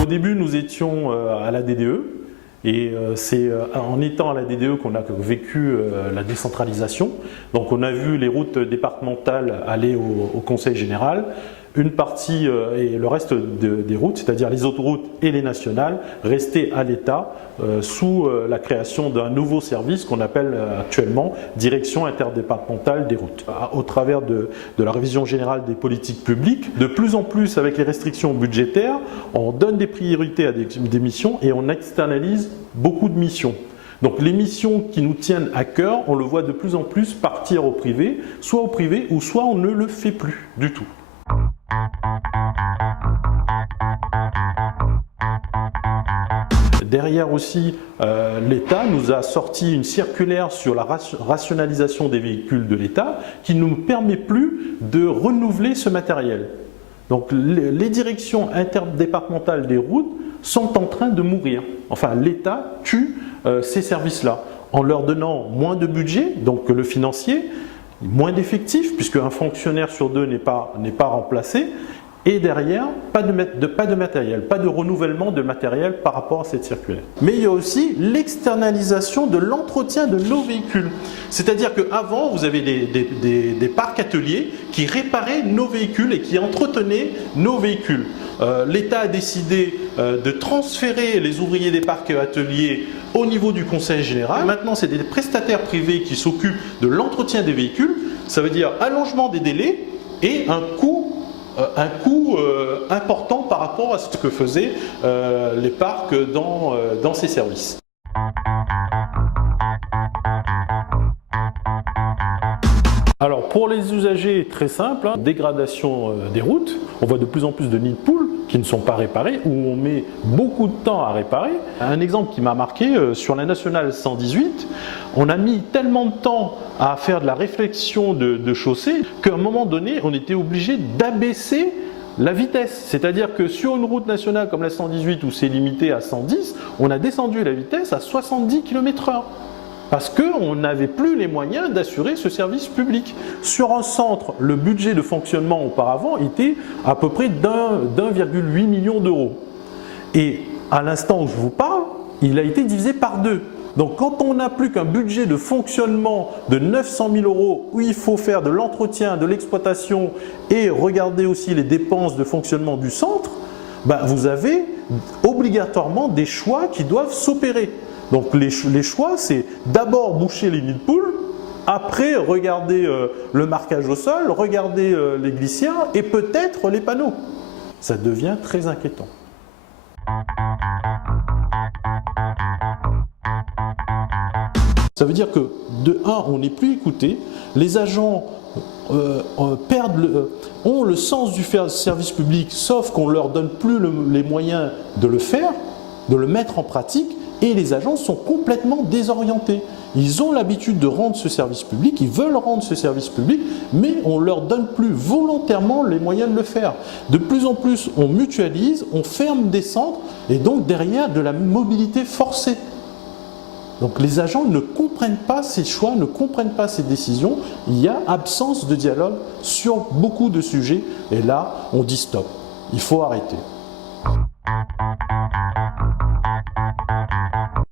Au début, nous étions à la DDE et c'est en étant à la DDE qu'on a vécu la décentralisation. Donc on a vu les routes départementales aller au Conseil général, une partie et le reste des routes, c'est-à-dire les autoroutes et les nationales, rester à l'État sous la création d'un nouveau service qu'on appelle actuellement Direction interdépartementale des routes. Au travers de la révision générale des politiques publiques, de plus en plus avec les restrictions budgétaires, on donne des priorités à des missions et on externalise beaucoup de missions. Donc les missions qui nous tiennent à cœur, on le voit de plus en plus partir au privé ou soit on ne le fait plus du tout. Derrière aussi, l'État nous a sorti une circulaire sur la rationalisation des véhicules de l'État qui ne nous permet plus de renouveler ce matériel. Donc les directions interdépartementales des routes sont en train de mourir. Enfin, l'État tue ces services-là en leur donnant moins de budget, donc le financier, moins d'effectifs, puisque un fonctionnaire sur deux n'est pas remplacé, et derrière, pas de matériel, pas de renouvellement de matériel par rapport à cette circulaire. Mais il y a aussi l'externalisation de l'entretien de nos véhicules. C'est-à-dire qu'avant, vous avez des parcs ateliers qui réparaient nos véhicules et qui entretenaient nos véhicules. L'État a décidé de transférer les ouvriers des parcs ateliers au niveau du Conseil général. Maintenant, c'est des prestataires privés qui s'occupent de l'entretien des véhicules. Ça veut dire allongement des délais et un coût important par rapport à ce que faisaient les parcs dans ces services. Alors pour les usagers, très simple, dégradation des routes. On voit de plus en plus de nids de poules qui ne sont pas réparés, où on met beaucoup de temps à réparer. Un exemple qui m'a marqué, sur la nationale 118, on a mis tellement de temps à faire de la réflexion de chaussée qu'à un moment donné, on était obligé d'abaisser la vitesse. C'est-à-dire que sur une route nationale comme la 118 où c'est limité à 110, on a descendu la vitesse à 70 km/h. Parce qu'on n'avait plus les moyens d'assurer ce service public. Sur un centre, le budget de fonctionnement auparavant était à peu près d'1,8 million d'euros. Et à l'instant où je vous parle, il a été divisé par 2. Donc quand on n'a plus qu'un budget de fonctionnement de 900 000 euros où il faut faire de l'entretien, de l'exploitation et regarder aussi les dépenses de fonctionnement du centre, vous avez obligatoirement des choix qui doivent s'opérer. Donc les choix, c'est d'abord boucher les nids de poules, après regarder le marquage au sol, regarder les glissières et peut-être les panneaux. Ça devient très inquiétant. Ça veut dire que de 1, on n'est plus écouté, les agents ont le sens du service public, sauf qu'on ne leur donne plus les moyens de le faire, de le mettre en pratique, et les agents sont complètement désorientés. Ils ont l'habitude de rendre ce service public, ils veulent rendre ce service public, mais on ne leur donne plus volontairement les moyens de le faire. De plus en plus, on mutualise, on ferme des centres, et donc derrière de la mobilité forcée. Donc les agents ne comprennent pas ces choix, ne comprennent pas ces décisions. Il y a absence de dialogue sur beaucoup de sujets, et là, on dit stop, il faut arrêter.